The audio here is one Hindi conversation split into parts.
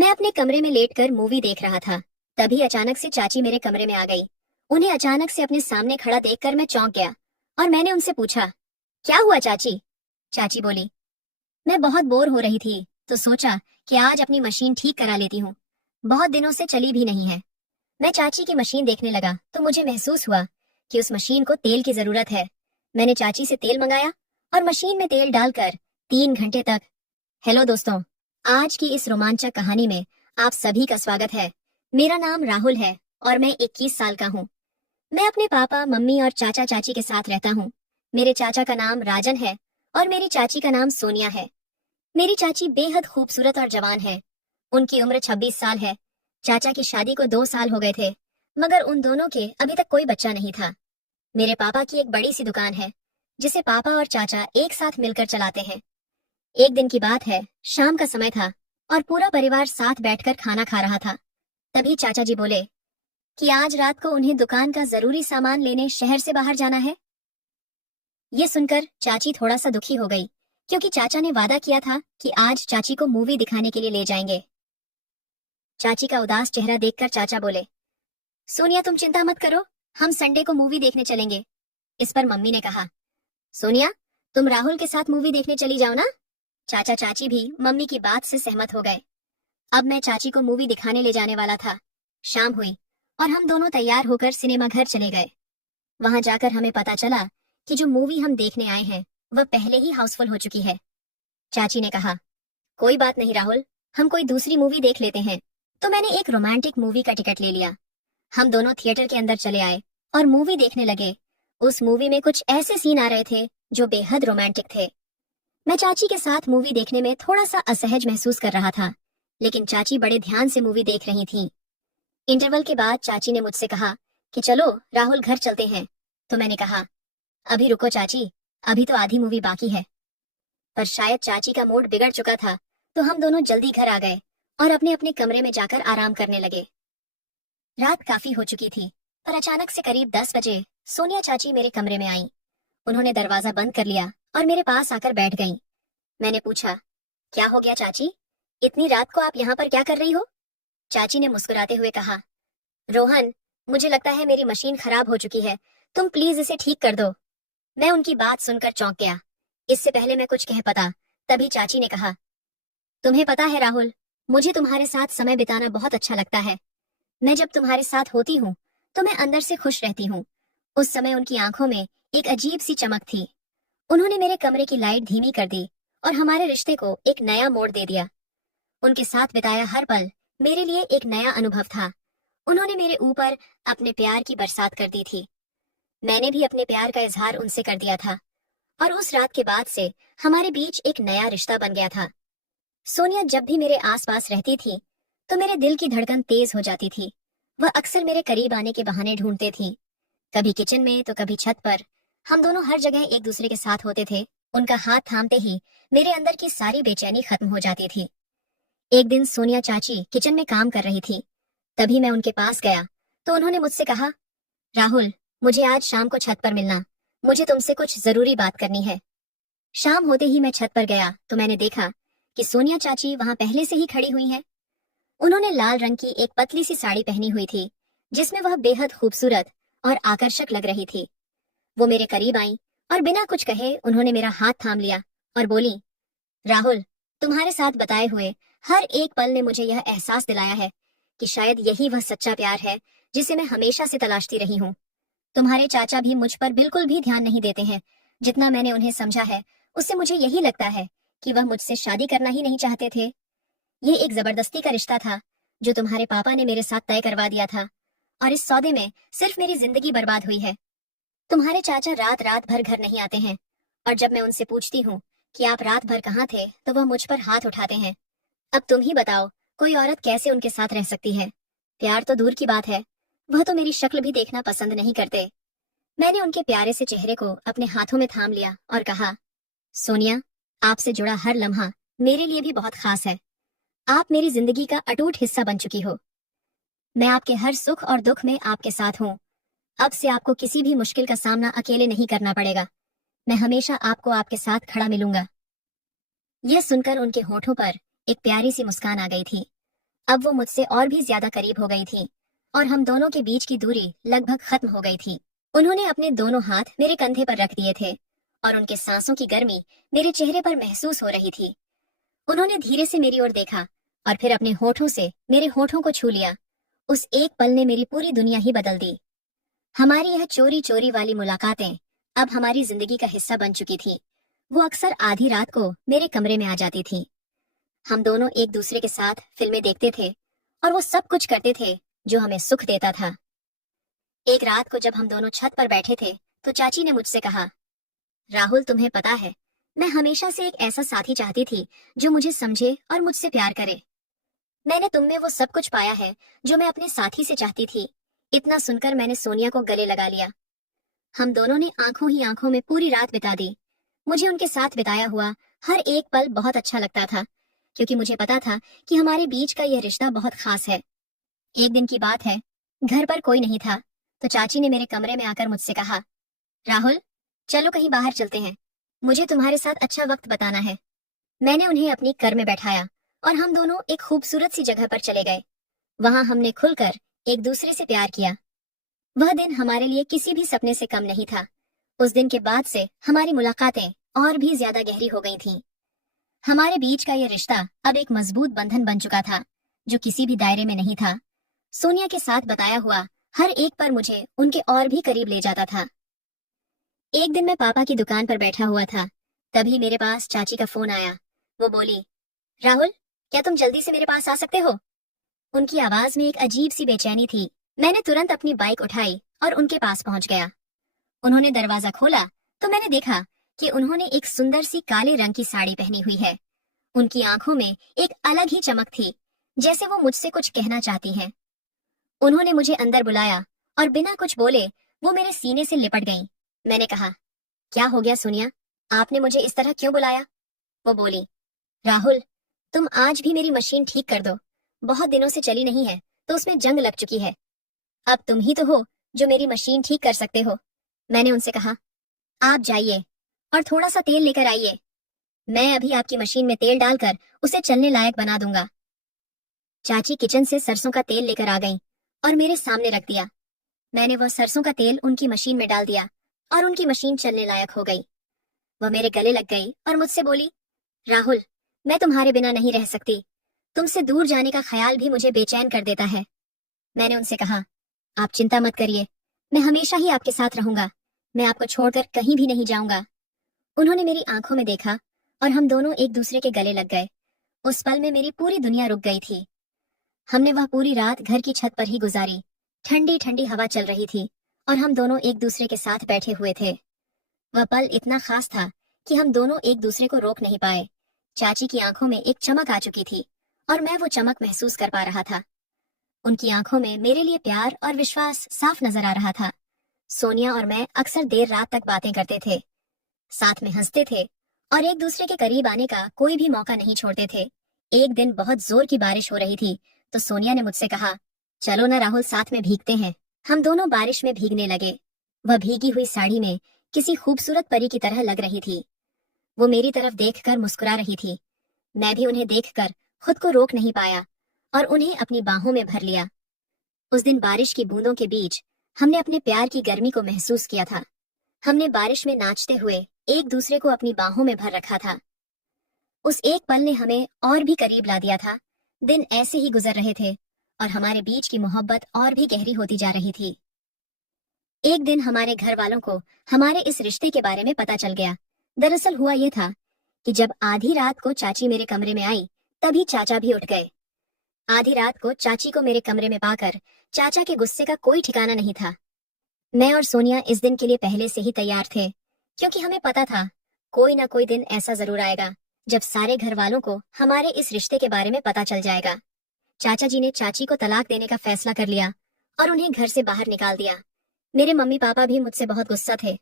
मैं अपने कमरे में लेटकर मूवी देख रहा था। तभी अचानक से चाची मेरे कमरे में आ गई। उन्हें अचानक से अपने सामने खड़ा देखकर मैं चौंक गया और मैंने उनसे पूछा, क्या हुआ चाची? चाची बोली, मैं बहुत बोर हो रही थी तो सोचा कि आज अपनी मशीन ठीक करा लेती हूँ। बहुत दिनों से चली भी नहीं है। मैं चाची की मशीन देखने लगा तो मुझे महसूस हुआ कि उस मशीन को तेल की जरूरत है। मैंने चाची से तेल मंगाया और मशीन में तेल डालकर 3 घंटे तक। हेलो दोस्तों, आज की इस रोमांचक कहानी में आप सभी का स्वागत है। मेरा नाम राहुल है और मैं 21 साल का हूँ। मैं अपने पापा, मम्मी और चाचा चाची के साथ रहता हूँ। मेरे चाचा का नाम राजन है और मेरी चाची का नाम सोनिया है। मेरी चाची बेहद खूबसूरत और जवान है। उनकी उम्र 26 साल है। चाचा की शादी को 2 साल हो गए थे, मगर उन दोनों के अभी तक कोई बच्चा नहीं था। मेरे पापा की एक बड़ी सी दुकान है जिसे पापा और चाचा एक साथ मिलकर चलाते हैं। एक दिन की बात है, शाम का समय था और पूरा परिवार साथ बैठकर खाना खा रहा था। तभी चाचा जी बोले कि आज रात को उन्हें दुकान का जरूरी सामान लेने शहर से बाहर जाना है। ये सुनकर चाची थोड़ा सा दुखी हो गई, क्योंकि चाचा ने वादा किया था कि आज चाची को मूवी दिखाने के लिए ले जाएंगे। चाची का उदास चेहरा देखकर चाचा बोले, सोनिया तुम चिंता मत करो, हम संडे को मूवी देखने चलेंगे। इस पर मम्मी ने कहा, सोनिया तुम राहुल के साथ मूवी देखने चली जाओ ना। चाचा चाची भी मम्मी की बात से सहमत हो गए। अब मैं चाची को मूवी दिखाने ले जाने वाला था। शाम हुई और हम दोनों तैयार होकर सिनेमा घर चले गए। वहां जाकर हमें पता चला कि जो मूवी हम देखने आए हैं वह पहले ही हाउसफुल हो चुकी है। चाची ने कहा, कोई बात नहीं राहुल, हम कोई दूसरी मूवी देख लेते हैं। तो मैंने एक रोमांटिक मूवी का टिकट ले लिया। हम दोनों थिएटर के अंदर चले आए और मूवी देखने लगे। उस मूवी में कुछ ऐसे सीन आ रहे थे जो बेहद रोमांटिक थे। मैं चाची के साथ मूवी देखने में थोड़ा सा असहज महसूस कर रहा था, लेकिन चाची बड़े ध्यान से मूवी देख रही थीं। इंटरवल के बाद चाची ने मुझसे कहा कि चलो राहुल घर चलते हैं। तो मैंने कहा, अभी रुको चाची, अभी तो आधी मूवी बाकी है। पर शायद चाची का मूड बिगड़ चुका था, तो हम दोनों जल्दी घर आ गए और अपने अपने कमरे में जाकर आराम करने लगे। रात काफी हो चुकी थी, पर अचानक से करीब 10 बजे सोनिया चाची मेरे कमरे में आई। उन्होंने दरवाजा बंद कर लिया और मेरे पास आकर बैठ गईं। मैंने पूछा, क्या हो गया चाची? इतनी रात को आप यहाँ पर क्या कर रही हो? चाची ने मुस्कुराते हुए कहा, रोहन, मुझे लगता है मेरी मशीन खराब हो चुकी है, तुम प्लीज इसे ठीक कर दो। मैं उनकी बात सुनकर चौंक गया। इससे पहले मैं कुछ कह पाता, तभी चाची ने कहा, तुम्हें पता है राहुल, मुझे तुम्हारे साथ समय बिताना बहुत अच्छा लगता है। मैं जब तुम्हारे साथ होती हूँ तो मैं अंदर से खुश रहती हूँ। उस समय उनकी आंखों में एक अजीब सी चमक थी। उन्होंने मेरे कमरे की लाइट धीमी कर दी और हमारे रिश्ते को एक नया मोड़ दे दिया। उनके साथ बिताया हर पल मेरे लिए एक नया अनुभव था। उन्होंने मेरे ऊपर अपने प्यार की बरसात कर दी थी। मैंने भी अपने प्यार का इजहार उनसे कर दिया था और उस रात के बाद से हमारे बीच एक नया रिश्ता बन गया था। सोनिया जब भी मेरे आसपास रहती थी तो मेरे दिल की धड़कन तेज हो जाती थी। वह अक्सर मेरे करीब आने के बहाने ढूंढते थी, कभी किचन में तो कभी छत पर। हम दोनों हर जगह एक दूसरे के साथ होते थे। उनका हाथ थामते ही मेरे अंदर की सारी बेचैनी खत्म हो जाती थी। एक दिन सोनिया चाची किचन में काम कर रही थी। तभी मैं उनके पास गया तो उन्होंने मुझसे कहा, राहुल, मुझे आज शाम को छत पर मिलना, मुझे तुमसे कुछ जरूरी बात करनी है। शाम होते ही मैं छत पर गया तो मैंने देखा कि सोनिया चाची वहां पहले से ही खड़ी हुई हैं। उन्होंने लाल रंग की एक पतली सी साड़ी पहनी हुई थी, जिसमें वह बेहद खूबसूरत और आकर्षक लग रही थी। वो मेरे करीब आई और बिना कुछ कहे उन्होंने मेरा हाथ थाम लिया और बोली, राहुल, तुम्हारे साथ बताए हुए हर एक पल ने मुझे यह एहसास दिलाया है कि शायद यही वह सच्चा प्यार है जिसे मैं हमेशा से तलाशती रही हूँ। तुम्हारे चाचा भी मुझ पर बिल्कुल भी ध्यान नहीं देते हैं। जितना मैंने उन्हें समझा है उससे मुझे यही लगता है कि वह मुझसे शादी करना ही नहीं चाहते थे। ये एक जबरदस्ती का रिश्ता था जो तुम्हारे पापा ने मेरे साथ तय करवा दिया था, और इस सौदे में सिर्फ मेरी जिंदगी बर्बाद हुई है। तुम्हारे चाचा रात रात भर घर नहीं आते हैं, और जब मैं उनसे पूछती हूँ कि आप रात भर कहाँ थे तो वह मुझ पर हाथ उठाते हैं। अब तुम ही बताओ, कोई औरत कैसे उनके साथ रह सकती है? प्यार तो दूर की बात है, वह तो मेरी शक्ल भी देखना पसंद नहीं करते। मैंने उनके प्यारे से चेहरे को अपने हाथों में थाम लिया और कहा, सोनिया, आपसे जुड़ा हर लम्हा मेरे लिए भी बहुत खास है। आप मेरी जिंदगी का अटूट हिस्सा बन चुकी हो। मैं आपके हर सुख और दुख में आपके साथ हूँ। अब से आपको किसी भी मुश्किल का सामना अकेले नहीं करना पड़ेगा। मैं हमेशा आपको आपके साथ खड़ा मिलूंगा। यह सुनकर उनके होठों पर एक प्यारी सी मुस्कान आ गई थी। अब वो मुझसे और भी ज्यादा करीब हो गई थी और हम दोनों के बीच की दूरी लगभग खत्म हो गई थी। उन्होंने अपने दोनों हाथ मेरे कंधे पर रख दिए थे और उनके सांसों की गर्मी मेरे चेहरे पर महसूस हो रही थी। उन्होंने धीरे से मेरी ओर देखा और फिर अपने होठों से मेरे होठों को छू लिया। उस एक पल ने मेरी पूरी दुनिया ही बदल दी। हमारी यह चोरी चोरी वाली मुलाकातें अब हमारी जिंदगी का हिस्सा बन चुकी थी। वो अक्सर आधी रात को मेरे कमरे में आ जाती थी। हम दोनों एक दूसरे के साथ फिल्में देखते थे और वो सब कुछ करते थे जो हमें सुख देता था। एक रात को जब हम दोनों छत पर बैठे थे तो चाची ने मुझसे कहा, राहुल, तुम्हें पता है, मैं हमेशा से एक ऐसा साथी चाहती थी जो मुझे समझे और मुझसे प्यार करे। मैंने तुम में वो सब कुछ पाया है जो मैं अपने साथी से चाहती थी। इतना सुनकर मैंने सोनिया को गले लगा लिया। हम दोनों ने आंखों ही आंखों में पूरी रात बिता दी। मुझे उनके साथ बिताया हुआ हर एक पल बहुत अच्छा लगता था, क्योंकि मुझे पता था कि हमारे बीच का यह रिश्ता बहुत खास है। एक दिन की बात है, घर पर कोई नहीं था तो चाची ने मेरे कमरे में आकर मुझसे कहा, राहुल, चलो कहीं बाहर चलते हैं, मुझे तुम्हारे साथ अच्छा वक्त बताना है। मैंने उन्हें अपनी कार में बैठाया और हम दोनों एक खूबसूरत सी जगह पर चले गए। वहां हमने खुलकर एक दूसरे से प्यार किया। वह दिन हमारे लिए किसी भी सपने से कम नहीं था। उस दिन के बाद से हमारी मुलाकातें और भी ज्यादा गहरी हो गई थीं। हमारे बीच का यह रिश्ता अब एक मजबूत बंधन बन चुका था जो किसी भी दायरे में नहीं था। सोनिया के साथ बताया हुआ हर एक पर मुझे उनके और भी करीब ले जाता था। एक दिन मैं पापा की दुकान पर बैठा हुआ था, तभी मेरे पास चाची का फोन आया। वो बोली, राहुल, क्या तुम जल्दी से मेरे पास आ सकते हो? उनकी आवाज में एक अजीब सी बेचैनी थी। मैंने तुरंत अपनी बाइक उठाई और उनके पास पहुंच गया। उन्होंने दरवाजा खोला तो मैंने देखा कि उन्होंने एक सुंदर सी काले रंग की साड़ी पहनी हुई है। उनकी आंखों में एक अलग ही चमक थी, जैसे वो मुझसे कुछ कहना चाहती हैं। उन्होंने मुझे अंदर बुलाया और बिना कुछ बोले वो मेरे सीने से लिपट गईं। मैंने कहा, क्या हो गया सोनिया, आपने मुझे इस तरह क्यों बुलाया? वो बोली, राहुल, तुम आज भी मेरी मशीन ठीक कर दो। बहुत दिनों से चली नहीं है तो उसमें जंग लग चुकी है। अब तुम ही तो हो जो मेरी मशीन ठीक कर सकते हो। मैंने उनसे कहा, आप जाइए और थोड़ा सा तेल लेकर आइए। मैं अभी आपकी मशीन में तेल डालकर उसे चलने लायक बना दूंगा। चाची किचन से सरसों का तेल लेकर आ गईं और मेरे सामने रख दिया। मैंने वह सरसों का तेल उनकी मशीन में डाल दिया और उनकी मशीन चलने लायक हो गई। वह मेरे गले लग गई और मुझसे बोली, राहुल, मैं तुम्हारे बिना नहीं रह सकती। तुमसे दूर जाने का ख्याल भी मुझे बेचैन कर देता है। मैंने उनसे कहा, आप चिंता मत करिए, मैं हमेशा ही आपके साथ रहूंगा। मैं आपको छोड़कर कहीं भी नहीं जाऊंगा। उन्होंने मेरी आंखों में देखा और हम दोनों एक दूसरे के गले लग गए। उस पल में मेरी पूरी दुनिया रुक गई थी। हमने वह पूरी रात घर की छत पर ही गुजारी। ठंडी ठंडी हवा चल रही थी और हम दोनों एक दूसरे के साथ बैठे हुए थे। वह पल इतना खास था कि हम दोनों एक दूसरे को रोक नहीं पाए। चाची की आंखों में एक चमक आ चुकी थी और मैं वो चमक महसूस कर पा रहा था। उनकी आंखों में मेरे लिए प्यार और विश्वास साफ नजर आ रहा था। सोनिया और मैं अक्सर देर रात तक बातें करते थे, साथ में हंसते थे और एक दूसरे के करीब आने का कोई भी मौका नहीं छोड़ते थे। एक दिन बहुत जोर की बारिश हो रही थी तो सोनिया ने मुझसे कहा, चलो ना राहुल, साथ में भीगते हैं। हम दोनों बारिश में भीगने लगे। वह भीगी हुई साड़ी में किसी खूबसूरत परी की तरह लग रही थी। वो मेरी तरफ देखकर मुस्कुरा रही थी। मैं भी उन्हें देखकर खुद को रोक नहीं पाया और उन्हें अपनी बाहों में भर लिया। उस दिन बारिश की बूंदों के बीच हमने अपने प्यार की गर्मी को महसूस किया था। हमने बारिश में नाचते हुए एक दूसरे को अपनी बाहों में भर रखा था। उस एक पल ने हमें और भी करीब ला दिया था। दिन ऐसे ही गुजर रहे थे और हमारे बीच की मोहब्बत और भी गहरी होती जा रही थी। एक दिन हमारे घर वालों को हमारे इस रिश्ते के बारे में पता चल गया। दरअसल हुआ ये था कि जब आधी रात को चाची मेरे कमरे में आई, तभी चाचा भी उठ गए। आधी रात को चाची को मेरे कमरे में पाकर चाचा के गुस्से का कोई ठिकाना नहीं था। मैं और सोनिया इस दिन के लिए पहले से ही तैयार थे, क्योंकि हमें पता था कोई ना कोई दिन ऐसा जरूर आएगा जब सारे घर वालों को हमारे इस रिश्ते के बारे में पता चल जाएगा। चाचा जी ने चाची को तलाक देने का फैसला कर लिया और उन्हें घर से बाहर निकाल दिया। मेरे मम्मी पापा भी मुझसे बहुत गुस्सा थे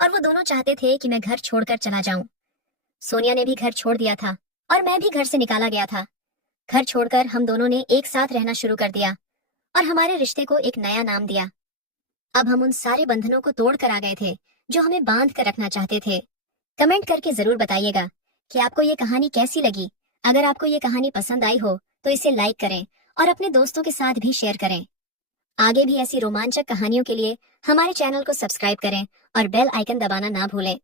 और वो दोनों चाहते थे कि मैं घर छोड़कर चला जाऊं। सोनिया ने भी घर छोड़ दिया था और मैं भी घर से निकाला गया था। घर छोड़कर हम दोनों ने एक साथ रहना शुरू कर दिया और हमारे रिश्ते को एक नया नाम दिया। अब हम उन सारे बंधनों को तोड़ कर आ गए थे जो हमें बांध कर रखना चाहते थे। कमेंट करके जरूर बताइएगा कि आपको ये कहानी कैसी लगी। अगर आपको ये कहानी पसंद आई हो तो इसे लाइक करें और अपने दोस्तों के साथ भी शेयर करें। आगे भी ऐसी रोमांचक कहानियों के लिए हमारे चैनल को सब्सक्राइब करें और बेल आइकन दबाना ना भूलें।